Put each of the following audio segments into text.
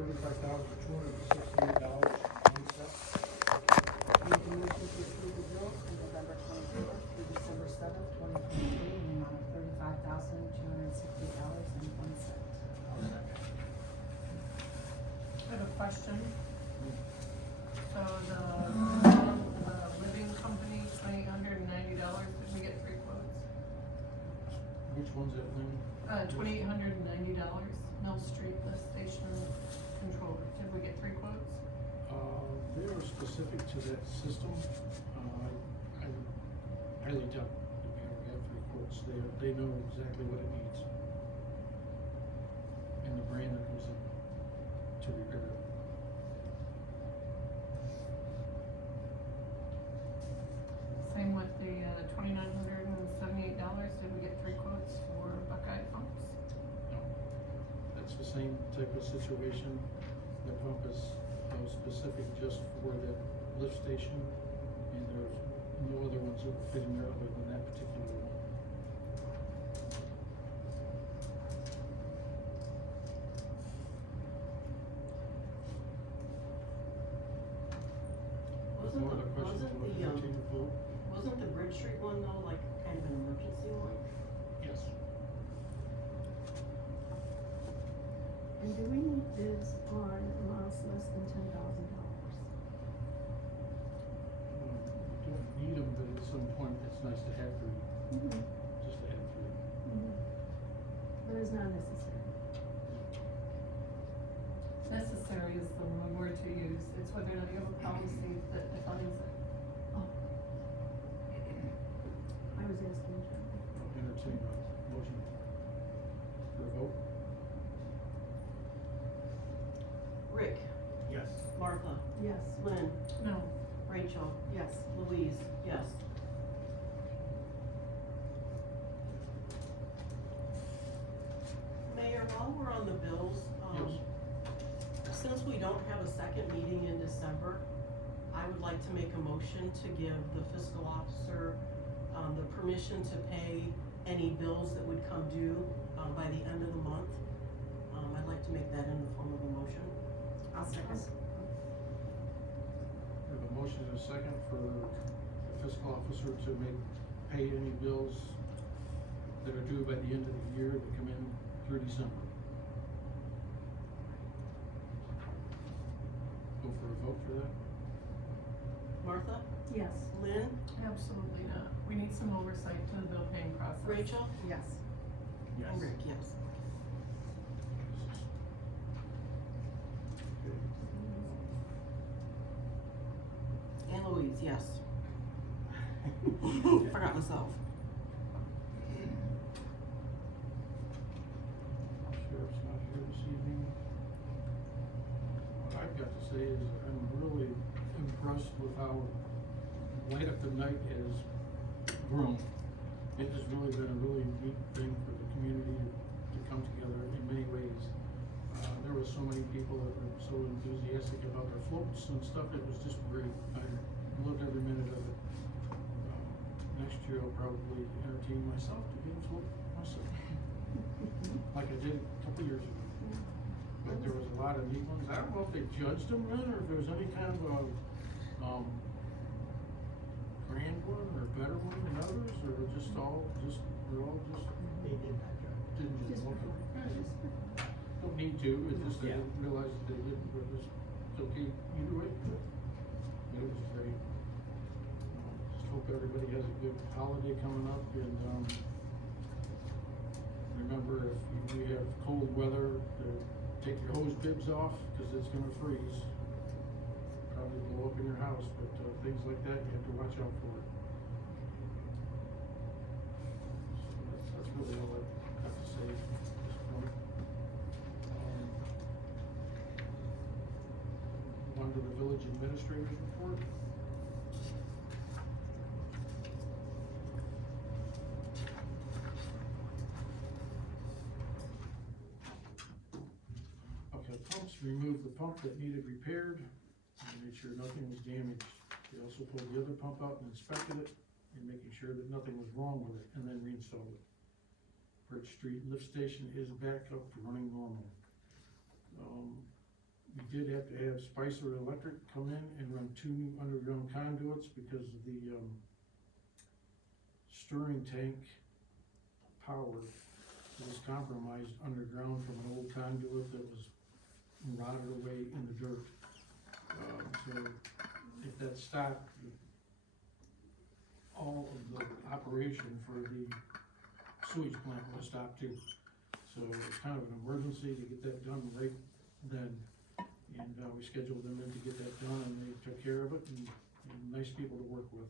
$35,268.20. Make a motion to approve the bills from November 24th through December 7th, 2023, in the amount of $35,268.01. I have a question. So the living company, $2,890, did we get 3 quotes? Which one's that, Lynn? $2,890, Mill Street lift station controller, did we get 3 quotes? They are specific to that system. I highly doubt that we ever have 3 quotes. They know exactly what it needs. And the brand that goes in to repair it. Same with the $2,978, did we get 3 quotes for Buckeye pumps? No. That's the same type of situation. The pump is specific just for that lift station, and there's no other ones that will fit in there other than that particular one. No other questions? Wasn't the Bridge Street one though, like kind of an emergency one? Yes. And do we need bids on amounts less than $10,000? You don't need them, but at some point, it's nice to have 3, just to have 3. But it's not necessary. Necessary is the wrong word to use, it's whether or not you have a policy that defines it. Oh. I was asking John. Entertain a motion for a vote? Rick, Yes. Martha, Yes. Lynn, No, Rachel, Yes. Louise, yes. Mayor, while we're on the bills, Yes. since we don't have a second meeting in December, I would like to make a motion to give the fiscal officer, the permission to pay any bills that would come due, by the end of the month. I'd like to make that in the form of a motion. I'll second. We have a motion and a second for the fiscal officer to pay any bills that are due by the end of the year that come in through December. Go for a vote for that? Martha, Yes. Lynn, absolutely not, we need some oversight to the bill paying process. Rachel, Yes. and Rick, yes. Okay. And Louise, yes. Forgot myself. Sheriff's not here this evening. What I've got to say is I'm really impressed with how Light Up the Night has grown. It has really been a really neat thing for the community to come together in many ways. There were so many people that were so enthusiastic about their floats and stuff. It was just great. I loved every minute of it. Next year I'll probably entertain myself to get a float myself, like I did a couple years ago. But there was a lot of neat ones. I don't know if they judged them then, or if there was any kind of a, grand one or better one than others, or they're all just. They did that job. Didn't just look at it. Don't need to, it's just I didn't realize that they didn't, but it's okay either way. But it was great. Just hope everybody has a good holiday coming up, and, remember if you have cold weather, take your hose bibs off, cause it's gonna freeze. Probably blow up in your house, but, things like that, you have to watch out for it. So that's really all I have to say at this point. On to the village administrator's report. Okay, pumps, removed the pump that needed repaired, and made sure nothing was damaged. We also pulled the other pump out and inspected it, and making sure that nothing was wrong with it, and then reinstalled it. Bridge Street lift station is back up running normal. did have to have Spicer Electric come in and run 2 new underground conduits because of the, stirring tank power was compromised underground from an old conduit that was rotted away in the dirt. So if that stopped, all of the operation for the sewage plant would have stopped too. So it's kind of an emergency to get that done right then. And, we scheduled them in to get that done, and they took care of it, and nice people to work with.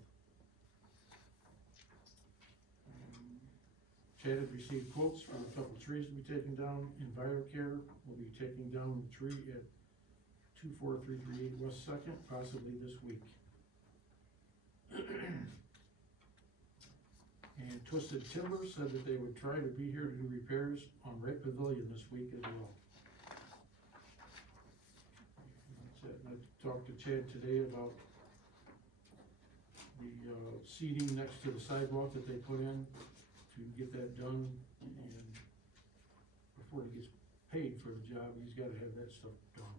Chad had received quotes for a couple of trees to be taken down. EnviroCare will be taking down the tree at 24338 West Second, possibly this week. And Twisted Timber said that they would try to be here to do repairs on Wright Pavilion this week as well. That's it. And I talked to Chad today about the seating next to the sidewalk that they put in to get that done, and before he gets paid for the job, he's gotta have that stuff done.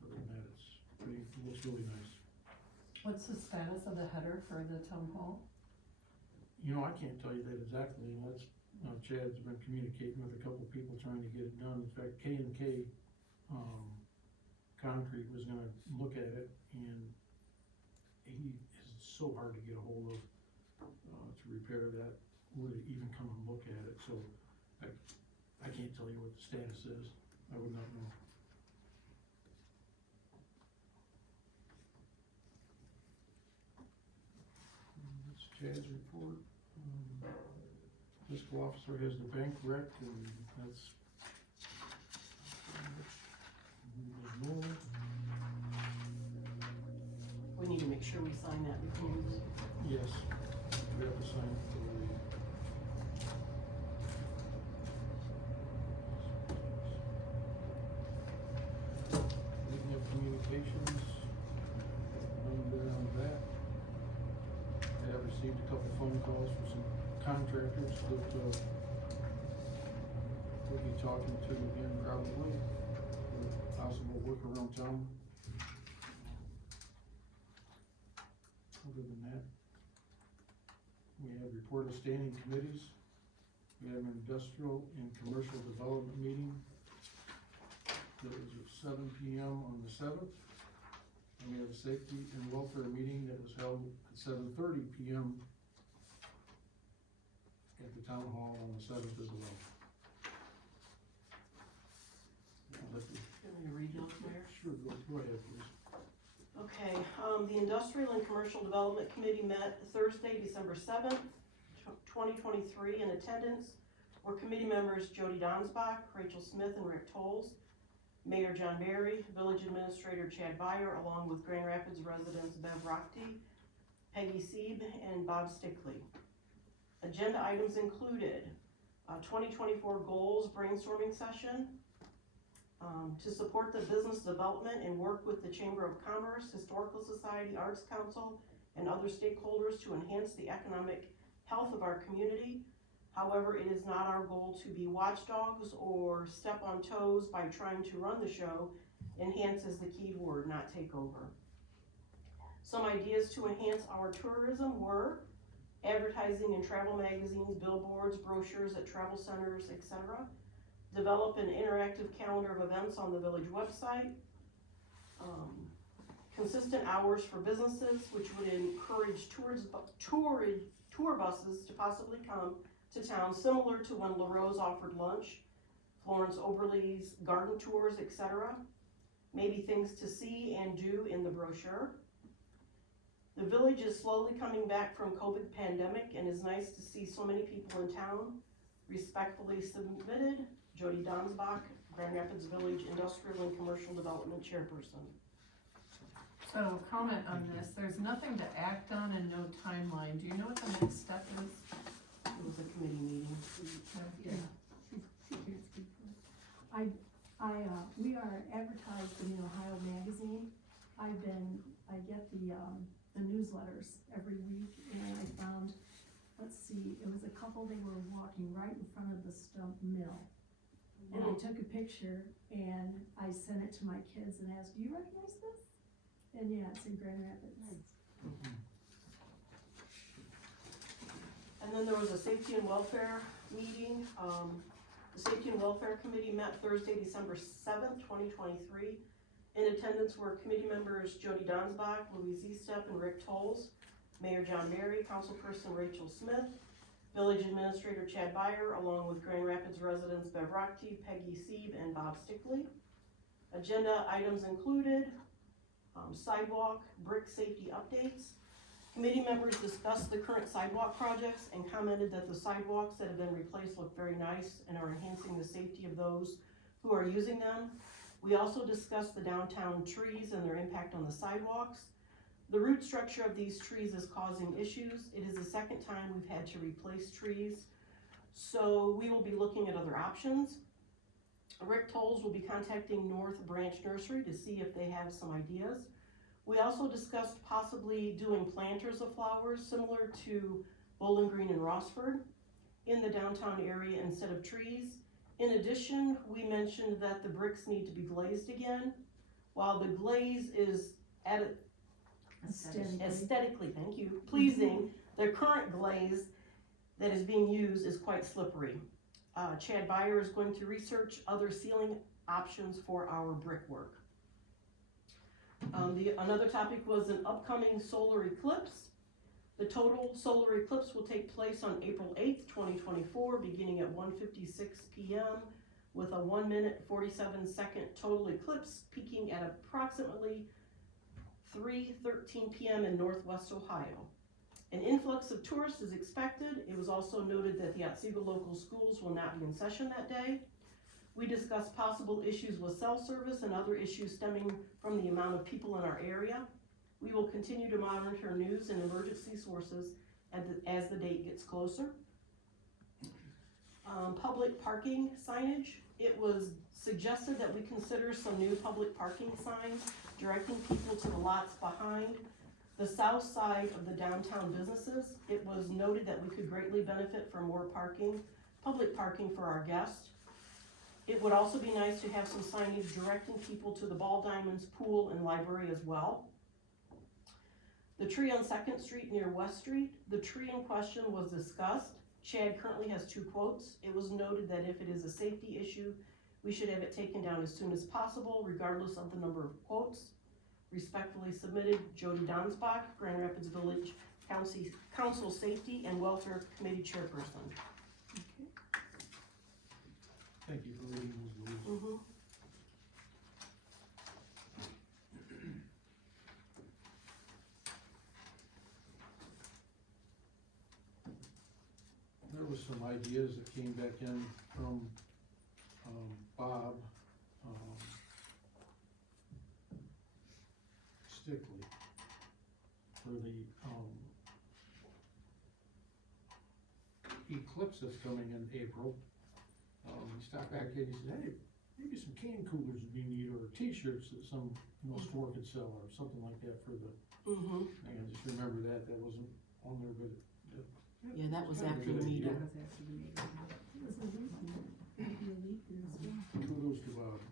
Other than that, it looks really nice. What's the status of the header for the town hall? You know, I can't tell you that exactly, and that's, Chad's been communicating with a couple of people trying to get it done. In fact, K&K, Concrete was gonna look at it, and he is so hard to get a hold of, to repair that, or to even come and look at it, so I can't tell you what the status is. I would not know. That's Chad's report. Fiscal officer has the bank rec, and that's. We need to make sure we sign that before we leave. Yes, we have to sign it for we can have communications, none there on that. I have received a couple phone calls from some contractors that, we'll be talking to again probably, for possible work around town. Other than that, we have report of standing committees. We have an industrial and commercial development meeting that is at 7 PM on the 7th. And we have a safety and welfare meeting that was held at 7:30 PM at the town hall on the 7th as well. I'll let you- Can we read those, Mayor? Sure, go ahead, please. Okay, the Industrial and Commercial Development Committee met Thursday, December 7th, 2023. In attendance were committee members Jody Donsbach, Rachel Smith, and Rick Tolles, Mayor John Barry, Village Administrator Chad Byer, along with Grand Rapids residents Bev Rockty, Peggy Sieb, and Bob Stickley. Agenda items included 2024 goals brainstorming session, to support the business development and work with the Chamber of Commerce, Historical Society, Arts Council, and other stakeholders to enhance the economic health of our community. However, it is not our goal to be watchdogs or step on toes by trying to run the show. Enhance is the key word, not take over. Some ideas to enhance our tourism were advertising in travel magazines, billboards, brochures at travel centers, etc. Develop an interactive calendar of events on the village website. Consistent hours for businesses, which would encourage tour buses to possibly come to town, similar to when LaRose offered lunch, Florence Oberle's garden tours, etc. Maybe things to see and do in the brochure. The village is slowly coming back from COVID pandemic and is nice to see so many people in town. Respectfully submitted, Jody Donsbach, Grand Rapids Village Industrial and Commercial Development Chairperson. So comment on this, there's nothing to act on and no timeline. Do you know what the next step is? It was a committee meeting. Yeah, she can't speak for it. We are advertised in the Ohio Magazine. I get the newsletters every week, and I found, let's see, it was a couple, they were walking right in front of the stump mill. And I took a picture and I sent it to my kids and asked, do you recognize this? And yeah, it's in Grand Rapids. And then there was a safety and welfare meeting. The Safety and Welfare Committee met Thursday, December 7th, 2023. In attendance were committee members Jody Donsbach, Louise Eastep, and Rick Tolles, Mayor John Barry, Councilperson Rachel Smith, Village Administrator Chad Byer, along with Grand Rapids residents Bev Rockte, Peggy Sieb, and Bob Stickley. Agenda items included sidewalk, brick safety updates. Committee members discussed the current sidewalk projects and commented that the sidewalks that have been replaced look very nice and are enhancing the safety of those who are using them. We also discussed the downtown trees and their impact on the sidewalks. The root structure of these trees is causing issues. It is the second time we've had to replace trees, so we will be looking at other options. Rick Tolles will be contacting North Branch Nursery to see if they have some ideas. We also discussed possibly doing planters of flowers similar to Bowling Green and Rossford in the downtown area instead of trees. In addition, we mentioned that the bricks need to be glazed again. While the glaze is aesthetically, thank you, pleasing, the current glaze that is being used is quite slippery. Chad Byer is going to research other sealing options for our brickwork. Another topic was an upcoming solar eclipse. The total solar eclipse will take place on April 8th, 2024, beginning at 1:56 p.m. with a 1 minute 47 second total eclipse peaking at approximately 3:13 p.m. in Northwest Ohio. An influx of tourists is expected. It was also noted that the Otsego local schools will not be in session that day. We discussed possible issues with cell service and other issues stemming from the amount of people in our area. We will continue to monitor news and emergency sources as the date gets closer. Public parking signage. It was suggested that we consider some new public parking signs directing people to the lots behind the south side of the downtown businesses. It was noted that we could greatly benefit from more parking, public parking for our guests. It would also be nice to have some signage directing people to the Ball Diamonds pool and library as well. The tree on 2nd Street near West Street, the tree in question was discussed. Chad currently has 2 quotes. It was noted that if it is a safety issue, we should have it taken down as soon as possible, regardless of the number of quotes. Respectfully submitted, Jody Donsbach, Grand Rapids Village Council Safety and Welfare Committee Chairperson. Thank you for reading those, Louise. There was some ideas that came back in from, Bob, Stickley for the, eclipse that's coming in April. He stopped back in, he said, hey, maybe some can coolers would be neat, or t-shirts that some, store could sell, or something like that for the, I just remember that wasn't on there, but. Yeah, that was Kind of a after good the idea. meeting. It was a week, maybe a week there as well. Kudos to Bob.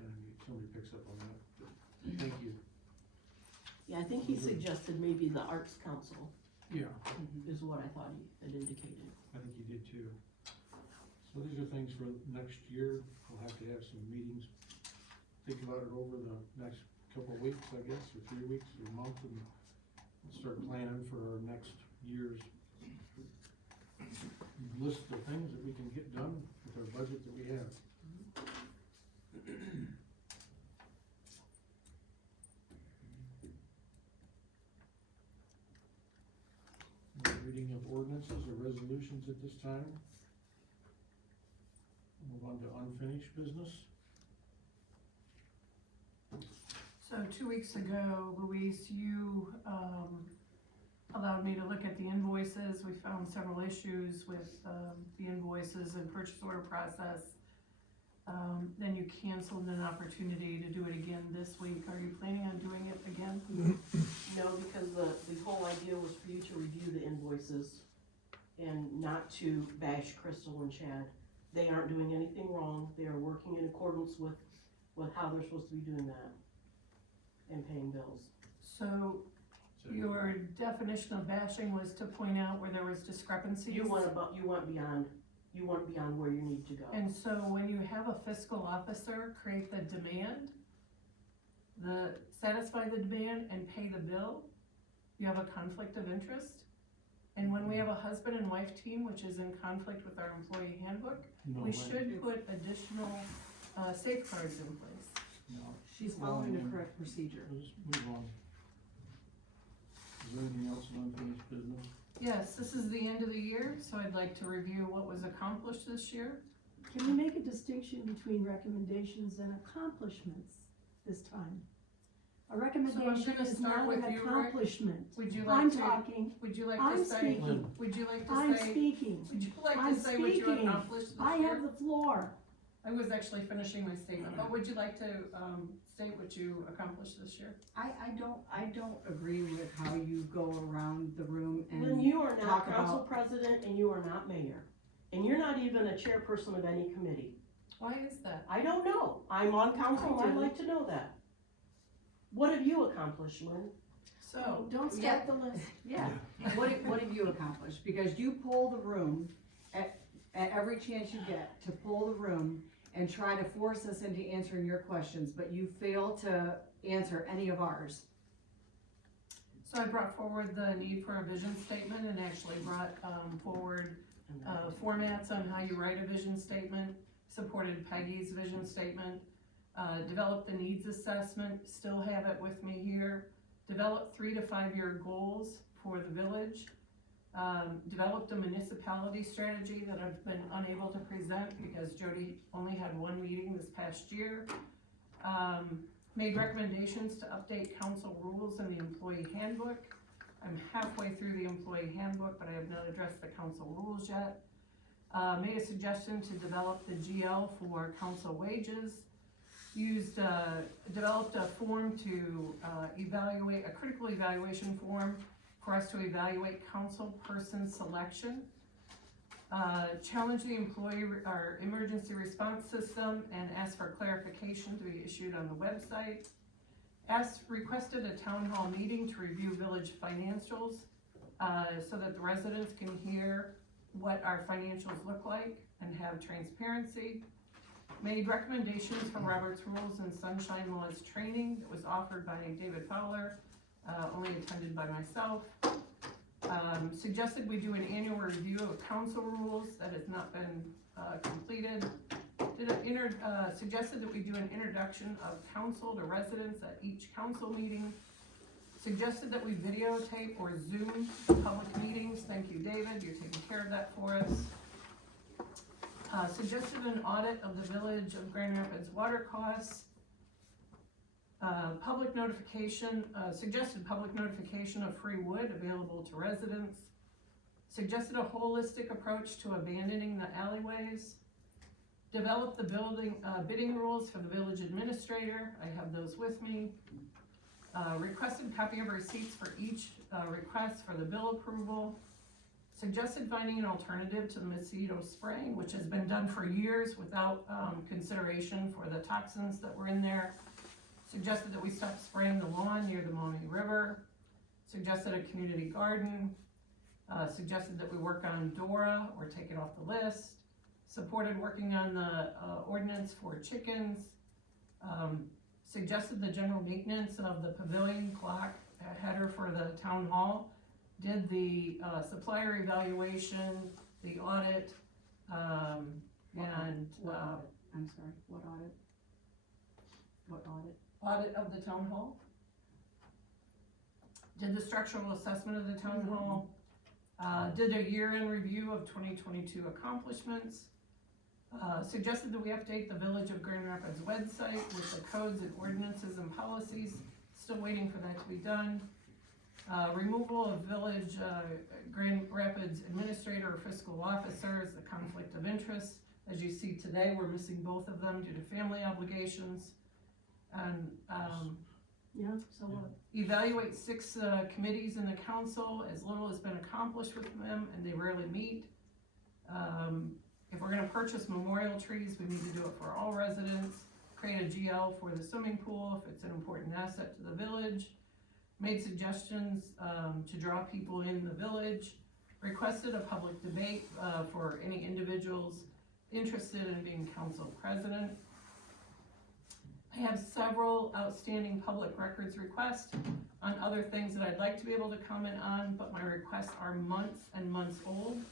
Kind of neat, somebody picks up on that, but thank you. Yeah, I think he suggested maybe the Arts Council Yeah, is what I thought he had indicated. I think you did too. So these are things for next year, we'll have to have some meetings, think about it over the next couple of weeks, I guess, or 3 weeks, or a month, and start planning for our next year's list of things that we can get done with our budget that we have. No reading of ordinances or resolutions at this time. Move on to unfinished business. So 2 weeks ago, Luis, you, allowed me to look at the invoices. We found several issues with, the invoices and purchase order process. Then you canceled an opportunity to do it again this week. Are you planning on doing it again? No, because the whole idea was for you to review the invoices and not to bash Crystal and Chad. They aren't doing anything wrong, they are working in accordance with how they're supposed to be doing that and paying bills. So your definition of bashing was to point out where there was discrepancies? You went beyond where you need to go. And so when you have a fiscal officer create the demand, satisfy the demand and pay the bill, you have a conflict of interest? And when we have a husband and wife team, which is in conflict with our employee handbook, No we way. should put additional safeguards in place. No, She's following the correct procedure. let's move on. Is there anything else in unfinished business? Yes, this is the end of the year, so I'd like to review what was accomplished this year. Can we make a distinction between recommendations and accomplishments this time? A recommendation gonna is start not with an you, Rick. accomplishment. Would you I'm like to, talking, would you like I'm to say, speaking, would you like I'm to say, speaking. would you like I'm to say what you speaking. accomplished this I year? have the floor. I was actually finishing my statement, but would you like to, state what you accomplished this year? I don't agree with how you go around the room Then and, you are not talk council about- president and you are not mayor. And you're not even a chairperson of any committee. Why is that? I don't know. I'm on council and I'd like to know that. What have you accomplished, Lynn? So, Don't Yeah. start the list. yeah, what have you accomplished? Because you pull the room at every chance you get to pull the room and try to force us into answering your questions, but you fail to answer any of ours. so I brought forward the need for a vision statement and actually brought, forward formats on how you write a vision statement, supported Peggy's vision statement, developed the needs assessment, still have it with me here, developed 3 to 5 year goals for the village, developed a municipality strategy that I've been unable to present because Jody only had 1 meeting this past year, made recommendations to update council rules in the employee handbook. I'm halfway through the employee handbook, but I have not addressed the council rules yet. Made a suggestion to develop the GL for council wages. Developed a form to evaluate, a critical evaluation form for us to evaluate council person selection. Challenge the our emergency response system and ask for clarification to be issued on the website. Requested a town hall meeting to review village financials, so that the residents can hear what our financials look like and have transparency. Made recommendations for Robert's Rules and Sunshine Laws training that was offered by David Fowler, only attended by myself. Suggested we do an annual review of council rules that has not been completed. Suggested that we do an introduction of council to residents at each council meeting. Suggested that we videotape or Zoom public meetings. Thank you, David, you're taking care of that for us. Suggested an audit of the village of Grand Rapids water costs. Public notification, suggested public notification of free wood available to residents. Suggested a holistic approach to abandoning the alleyways. Developed the bidding rules for the village administrator, I have those with me. Requested copy of receipts for each request for the bill approval. Suggested finding an alternative to the mosquito spraying, which has been done for years without consideration for the toxins that were in there. Suggested that we stop spraying the lawn near the Maumee River. Suggested a community garden. Suggested that we work on DORA or take it off the list. Supported working on the ordinance for chickens. Suggested the general maintenance of the pavilion clock header for the town hall. Did the supplier evaluation, the audit, and What audit? I'm sorry, what audit? What audit? audit of the town hall. Did the structural assessment of the town hall. Did a year-end review of 2022 accomplishments. Suggested that we update the Village of Grand Rapids website with the codes and ordinances and policies. Still waiting for that to be done. Removal of Village Grand Rapids Administrator or Fiscal Officer is the conflict of interest. As you see today, we're missing both of them due to family obligations. And Yeah, so what? Evaluate 6 committees in the council, as little has been accomplished with them, and they rarely meet. If we're gonna purchase memorial trees, we need to do it for all residents. Create a GL for the swimming pool if it's an important asset to the village. Made suggestions to draw people in the village. Requested a public debate for any individuals interested in being council president. I have several outstanding public records requests on other things that I'd like to be able to comment on, but my requests are months and months old.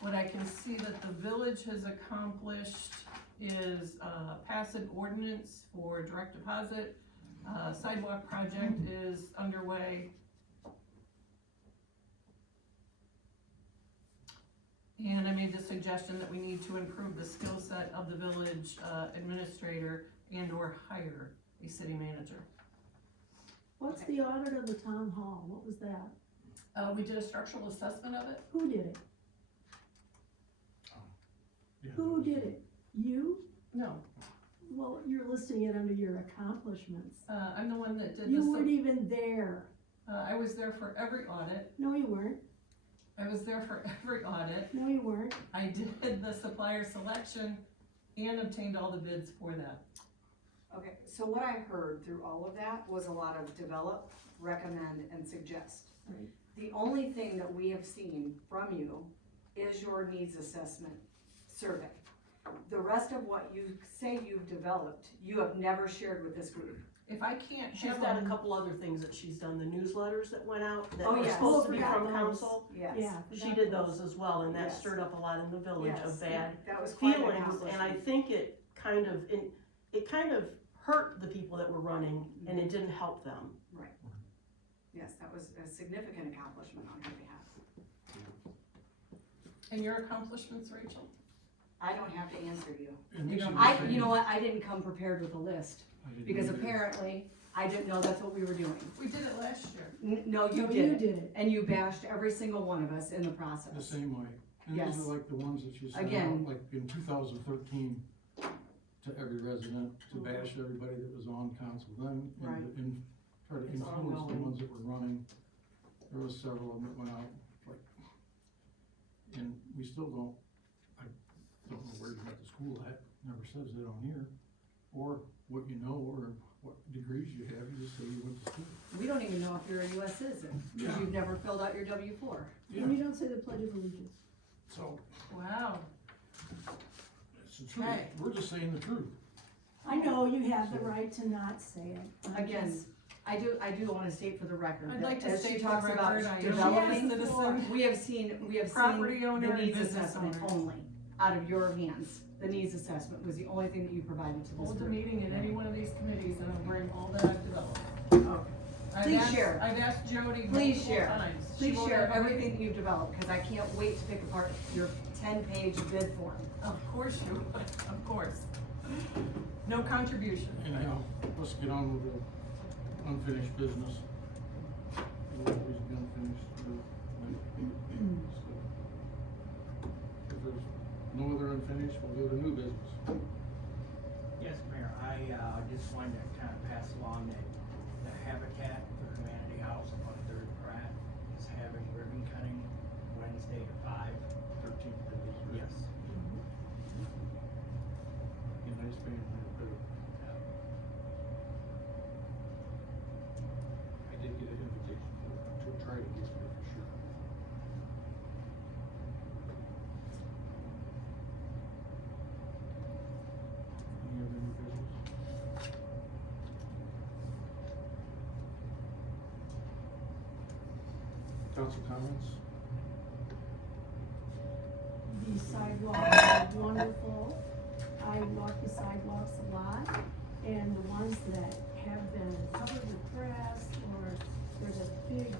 What I can see that the village has accomplished is pass an ordinance for direct deposit. Sidewalk project is underway. And I made the suggestion that we need to improve the skill set of the village administrator and or hire a city manager. What's the audit of the town hall? What was that? We did a structural assessment of it. Who did it? Yeah. Who did it? You? No, Well, you're listing it under your accomplishments. I'm the one that did You this. weren't even there. I was there for every audit. No, you weren't. I was there for every audit. No, you weren't. I did the supplier selection and obtained all the bids for that. Okay, so what I heard through all of that was a lot of develop, recommend, and suggest. Right. The only thing that we have seen from you is your needs assessment survey. The rest of what you say you've developed, you have never shared with this group. If I can't She's have got a them, couple other things that she's done, the newsletters that went out that Oh, were yes. supposed to be Forgot from those. council. Yes. Yeah. She did those as well, and that Yes. stirred up a lot in the village Yes, of bad that was quite an feelings, and I accomplishment. think it kind of hurt the people that were running, and it didn't help them. Yes, that was a significant accomplishment on her behalf. and your accomplishments, Rachel? I don't have to answer you. And Lisa was I, saying- you know what, I didn't come prepared with a list, I didn't because either. apparently, I didn't know that's what we were doing. We did it last year. No, you No, did you it, did it. and you bashed every single one of us in the The process. same way. And Yes. these are like the ones that you sent Again. out, like in 2013, to every resident, to bash everybody that was on council then, Right. and try to It's influence the ongoing. ones that were running. There was several of them that went out, like, and we still don't, I don't know where you got the school at, never says it on here, or what you know, or what degrees you have, you just say you went to school. We don't even know if you're a US citizen, because Yeah. you've never filled out your W-4. And you don't say the Pledge of Allegiance. So, Wow. it's the truth, Okay. we're just saying the truth. I know you have the right to not say it. I'm Again, just- I do wanna state for the record, I'd that like to as she state for talks the about record, I am developing, a citizen, we have seen property owner, the and needs business assessment owner. only, out of your hands. The needs assessment was the only thing that you provided to this Hold a group. meeting in any one of these committees and I'll bring all that I've developed. Okay. I've Please asked- share. I've asked Jody Please multiple share. times. She Please won't share have a everything meeting. that you've developed, because I can't wait to pick apart your 10-page bid form. Of course you would, of course. No contribution. Anyhow, let's get on with the unfinished business. What was unfinished, if there's no other unfinished, we'll go to new business. Yes, Mayor, I, just wanted to kind of pass along that the Habitat for Humanity House on Third Pratt is having ribbon cutting Wednesday at 5. 13th of this year. Yes. Be nice being there, but I did get an invitation to try to get there for sure. Any other new business? Council comments? The sidewalks are wonderful. I walk the sidewalks a lot, and the ones that have been covered with grass, or there's a big,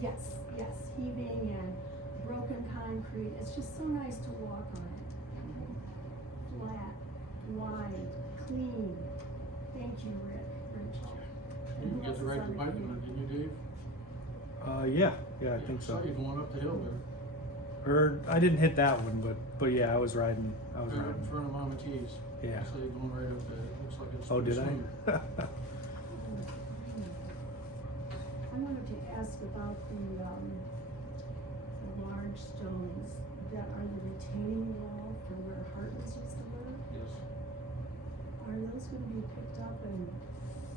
yes, heaving and broken concrete, it's just so nice to walk on it. Flat, wide, clean. Thank you, Rich. You get to ride the bike on it, didn't you, Dave? Yeah, I think so. Saw you going up the hill there. Or I didn't hit that one, but yeah, I was riding. Right up in front of Mama T's. Yeah. So you're going right up there, it looks like it's. Oh, did swinger. I? I wanted to ask about the large stones that are the retaining wall for where Hartman's used to live. Yes. Are those gonna be picked up and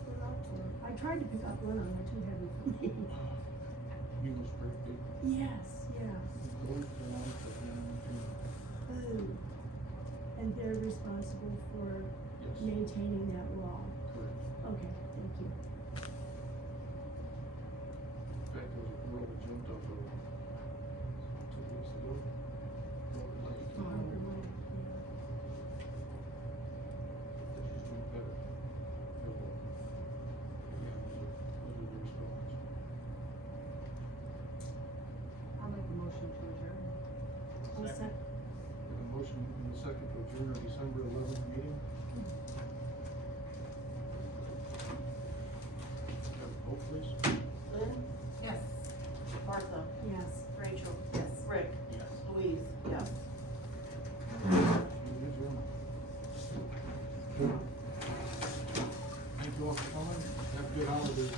put up, or, I tried to pick up one of them, they're too heavy for me. You must break big. Yes, yeah. Those belong to them, Ooh. And they're responsible for yes, maintaining that wall. correct. Okay, thank you. In fact, there was a girl that jumped off of 2 weeks ago. Over the lake. Oh. Over my- yeah. But she's doing better. Yeah, those are the response. I'll make a motion to adjourn. I'll Second. We have a motion and a second to adjourn our December 11th meeting. Have a vote, please. Lynn, Yes. Martha, Yes. Rachel, Yes. Rick, Yes. Louise, yes. Meeting adjourned. Thank you all for coming. Have a good holiday.